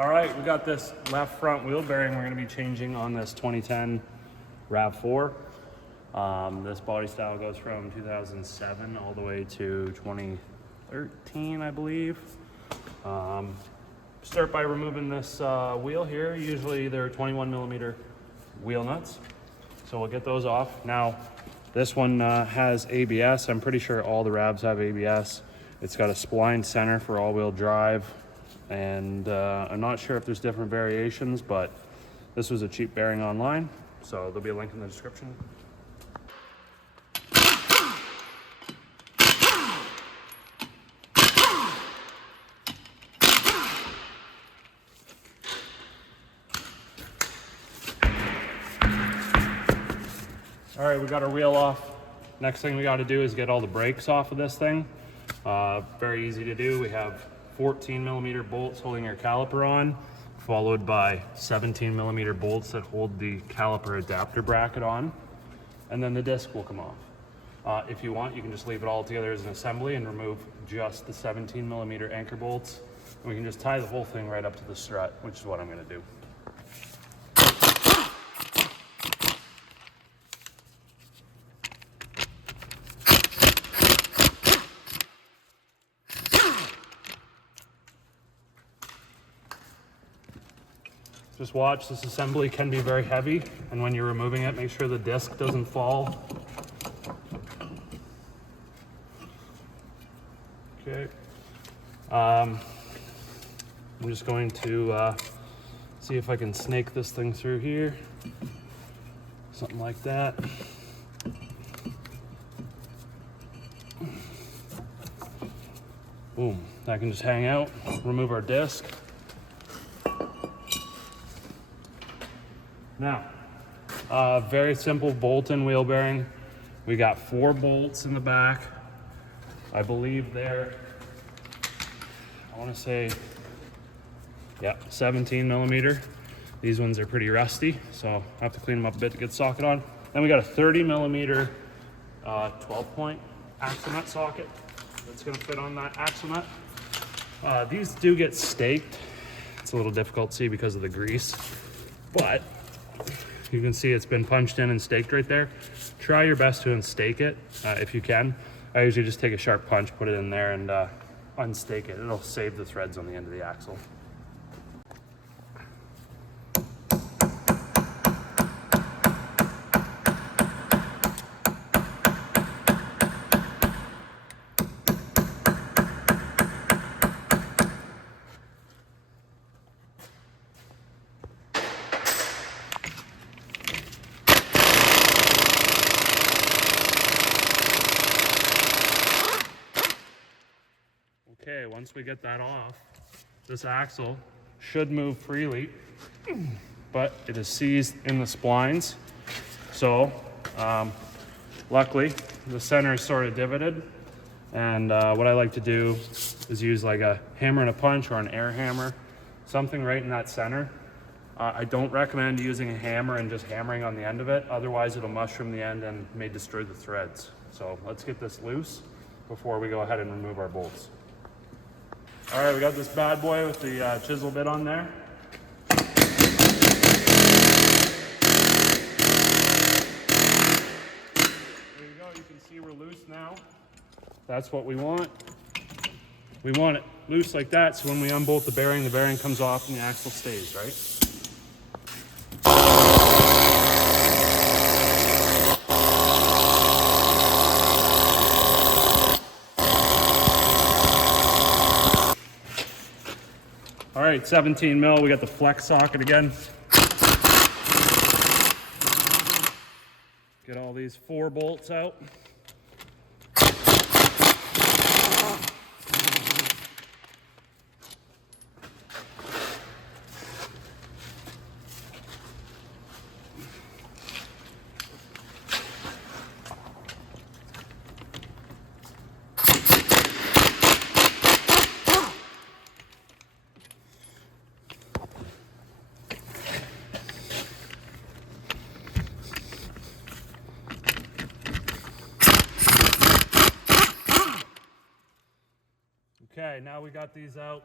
All right, we got this left front wheel bearing we're going to be changing on this 2010 RAV4. This body style goes from 2007 all the way to 2013, I believe. Start by removing this wheel here. Usually they're 21 millimeter wheel nuts. So we'll get those off. Now, this one has ABS. I'm pretty sure all the RAVs have ABS. It's got a spline center for all-wheel drive. And I'm not sure if there's different variations, but this was a cheap bearing online. So there'll be a link in the description. All right, we got our wheel off. Next thing we got to do is get all the brakes off of this thing. Very easy to do. We have 14 millimeter bolts holding your caliper on, followed by 17 millimeter bolts that hold the caliper adapter bracket on, and then the disc will come off. If you want, you can just leave it all together as an assembly and remove just the 17 millimeter anchor bolts. And we can just tie the whole thing right up to the strut, which is what I'm going to do. Just watch, this assembly can be very heavy, and when you're removing it, make sure the disc doesn't fall. Okay. I'm just going to see if I can snake this thing through here. Something like that. Boom, that can just hang out. Remove our disc. Now, very simple bolt-in wheel bearing. We got 4 bolts in the back. I believe they're, I want to say, yeah, 17 millimeter. These ones are pretty rusty, so I have to clean them up a bit to get the socket on. Then we got a 30 millimeter 12-point axle nut socket that's going to fit on that axle nut. These do get staked. It's a little difficult to see because of the grease, but you can see it's been punched in and staked right there. Try your best to unstake it if you can. I usually just take a sharp punch, put it in there, and unstake it. It'll save the threads on the end of the axle. Okay, once we get that off, this axle should move freely, but it is seized in the splines. So, luckily, the center is sort of divoted. And what I like to do is use like a hammer and a punch or an air hammer, something right in that center. I don't recommend using a hammer and just hammering on the end of it. Otherwise, it'll mushroom the end and may destroy the threads. So let's get this loose before we go ahead and remove our bolts. All right, we got this bad boy with the chisel bit on there. There you go, you can see we're loose now. That's what we want. We want it loose like that, so when we unbolt the bearing comes off and the axle stays, right? All right, 17 mil, we got the flex socket again. Get all these 4 bolts out. Okay, now we got these out.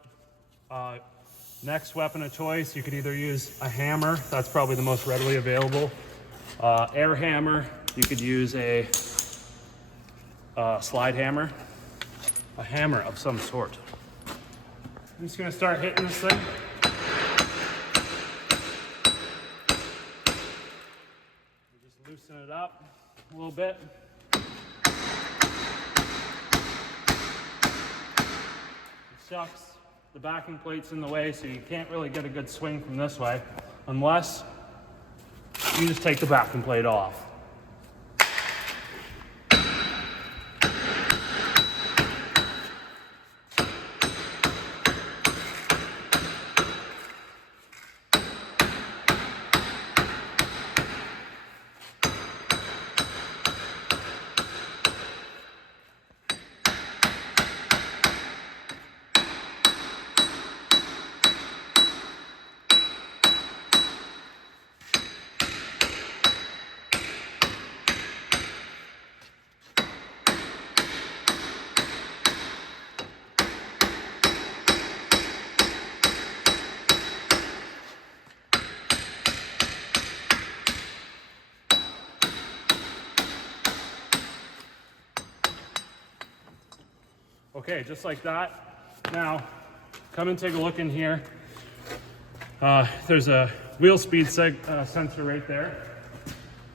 Next weapon of choice, you could either use a hammer, that's probably the most readily available. Air hammer, you could use a slide hammer, a hammer of some sort. I'm just gonna start hitting this thing. Just loosen it up a little bit. It sucks. The backing plate's in the way, so you can't really get a good swing from this way unless you just take the backing plate off. Okay, just like that. Now, come and take a look in here. There's a wheel speed sensor right there.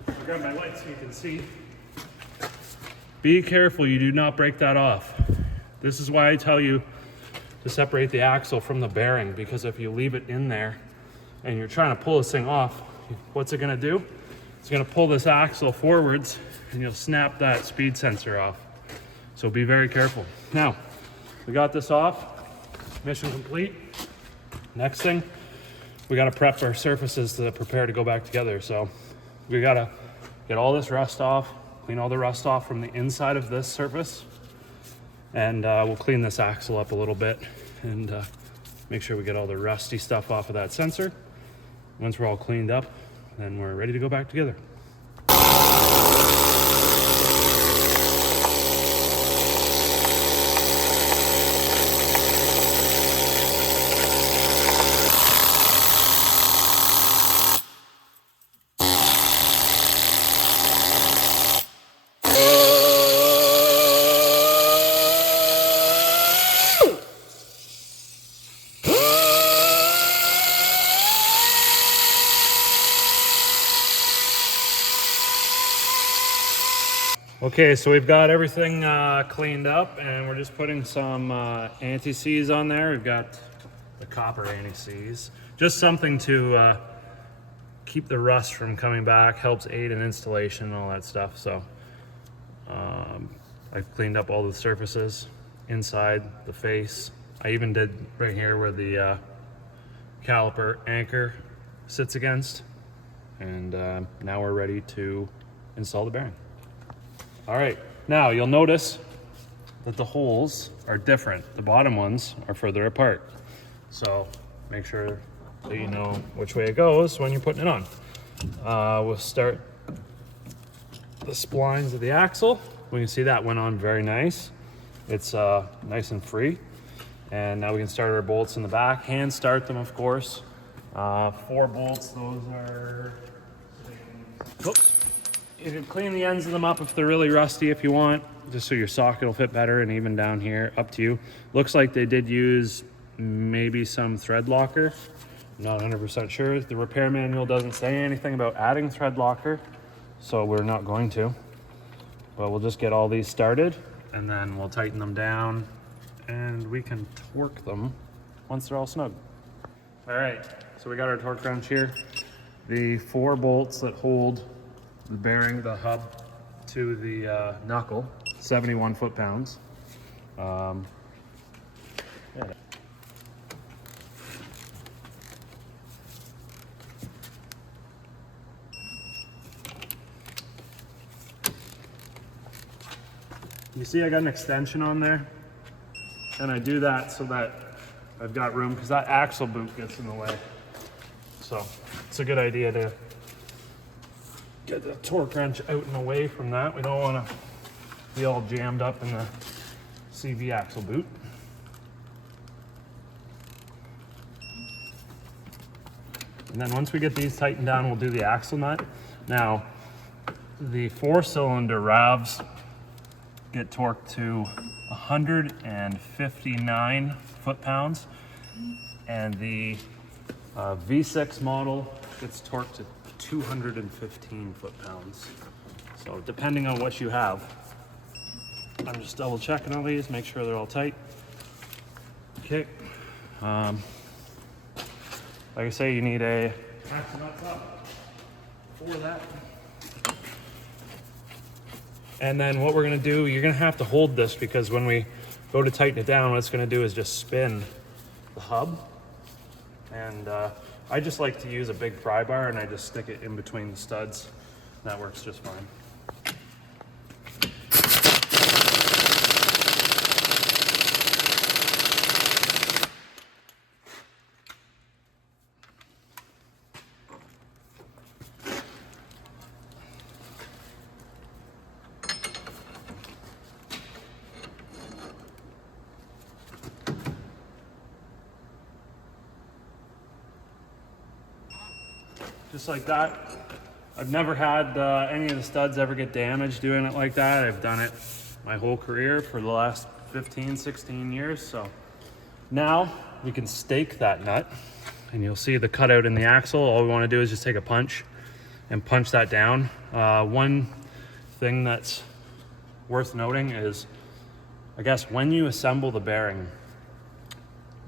I'll grab my light so you can see. Be careful you do not break that off. This is why I tell you to separate the axle from the bearing, because if you leave it in there and you're trying to pull this thing off, what's it gonna do? It's gonna pull this axle forwards and you'll snap that speed sensor off. So be very careful. Now, we got this off, mission complete. Next thing, we gotta prep our surfaces to prepare to go back together. So we gotta get all this rust off, clean all the rust off from the inside of this surface, and we'll clean this axle up a little bit and make sure we get all the rusty stuff off of that sensor. Once we're all cleaned up, then we're ready to go back together. Okay, so we've got everything cleaned up, and we're just putting some anti-seize on there. We've got the copper anti-seize. Just something to keep the rust from coming back, helps aid in installation and all that stuff. So I've cleaned up all the surfaces inside the face. I even did right here where the caliper anchor sits against. And now we're ready to install the bearing. All right, now you'll notice that the holes are different. The bottom ones are further apart. So make sure that you know which way it goes when you're putting it on. We'll start the splines of the axle. We can see that went on very nice. It's nice and free. And now we can start our bolts in the back. Hand start them, of course. 4 bolts, those are, oops. You can clean the ends of them up if they're really rusty if you want, just so your socket will fit better, and even down here, up to you. Looks like they did use maybe some thread locker. I'm not 100% sure. The repair manual doesn't say anything about adding thread locker, so we're not going to. But we'll just get all these started, and then we'll tighten them down, and we can torque them once they're all snug. All right, so we got our torque wrench here. The 4 bolts that hold the bearing, the hub to the knuckle, 71 foot-pounds. Yeah. You see I got an extension on there, and I do that so that I've got room, because that axle boot gets in the way. So it's a good idea to get the torque wrench out and away from that. We don't want to be all jammed up in the CV axle boot. And then once we get these tightened down, we'll do the axle nut. Now, the 4-cylinder RAVs get torqued to 159 foot-pounds, and the V6 model gets torqued to 215 foot-pounds. So depending on what you have. I'm just double checking all these, make sure they're all tight. Okay. Like I say, you need a axle nut top for that. And then what we're gonna do, you're gonna have to hold this, because when we go to tighten it down, what it's gonna do is just spin the hub. And I just like to use a big pry bar, and I just stick it in between the studs. That works just fine. Just like that. I've never had any of the studs ever get damaged doing it like that. I've done it my whole career for the last 15, 16 years. So now we can stake that nut, and you'll see the cutout in the axle. All we want to do is just take a punch and punch that down. One thing that's worth noting is, I guess, when you assemble the bearing,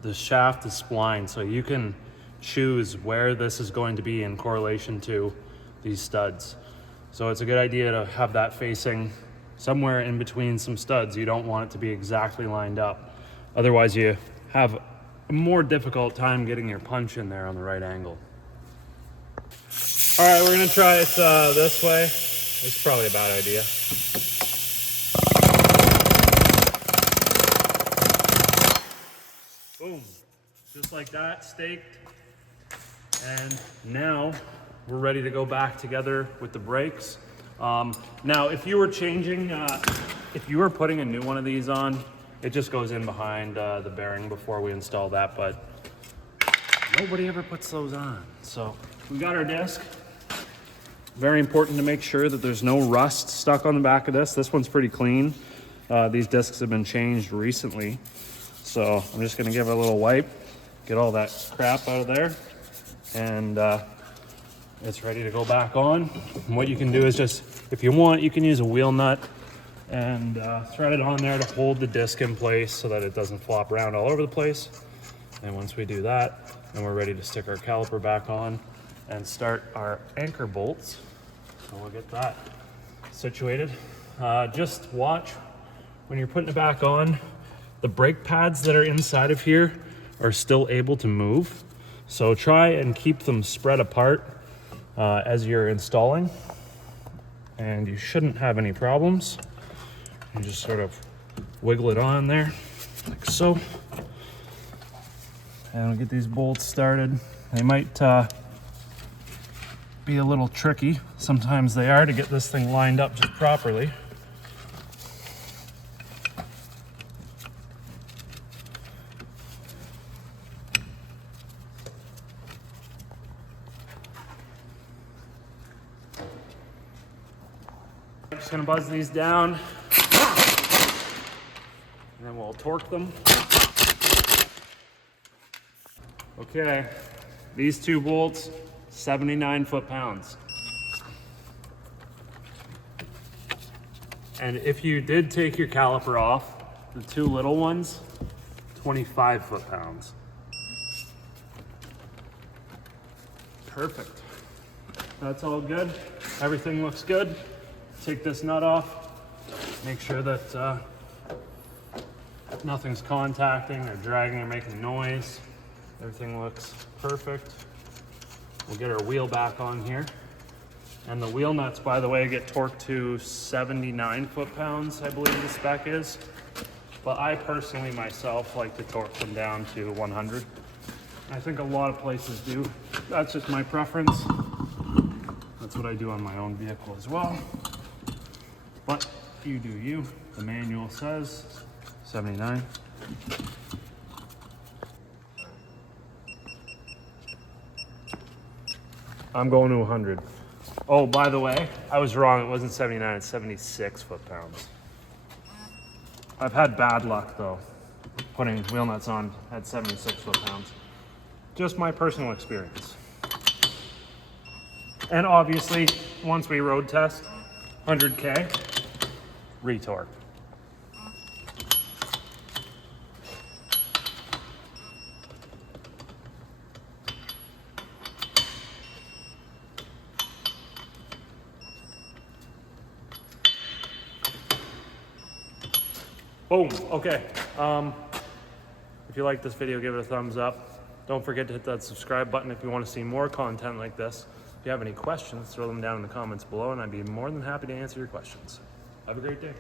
the shaft is splined, so you can choose where this is going to be in correlation to these studs. So it's a good idea to have that facing somewhere in between some studs. You don't want it to be exactly lined up. Otherwise you have a more difficult time getting your punch in there on the right angle. All right, we're gonna try it this way. It's probably a bad idea. Boom, just like that, staked. And now we're ready to go back together with the brakes. Now, if you were changing, if you were putting a new one of these on, it just goes in behind the bearing before we install that, but nobody ever puts those on. So we got our disc. Very important to make sure that there's no rust stuck on the back of this. This one's pretty clean. These discs have been changed recently. So I'm just gonna give it a little wipe, get all that crap out of there. And it's ready to go back on. And what you can do is just, if you want, you can use a wheel nut and thread it on there to hold the disc in place so that it doesn't flop around all over the place. And once we do that, then we're ready to stick our caliper back on and start our anchor bolts. So we'll get that situated. Just watch when you're putting it back on, the brake pads that are inside of here are still able to move. So try and keep them spread apart as you're installing, and you shouldn't have any problems. You just sort of wiggle it on there, like so. And we'll get these bolts started. They might be a little tricky. Sometimes they are, to get this thing lined up just properly. I'm just gonna buzz these down, and then we'll torque them. Okay, these two bolts, 79 foot-pounds. And if you did take your caliper off, the two little ones, 25 foot-pounds. Perfect. That's all good. Everything looks good. Take this nut off. Make sure that nothing's contacting or dragging or making noise. Everything looks perfect. We'll get our wheel back on here. And the wheel nuts, by the way, get torqued to 79 foot-pounds, I believe the spec is. But I personally myself like to torque them down to 100. I think a lot of places do. That's just my preference. That's what I do on my own vehicle as well. But you do you. The manual says 79. I'm going to 100. Oh, by the way, I was wrong. It wasn't 79, it's 76 foot-pounds. I've had bad luck, though, putting wheel nuts on at 76 foot-pounds. Just my personal experience. And obviously, once we road test, 100K, retorque. Boom, okay. If you like this video, give it a thumbs up. Don't forget to hit that subscribe button if you want to see more content like this. If you have any questions, throw them down in the comments below and I'd be more than happy to answer your questions. Have a great day.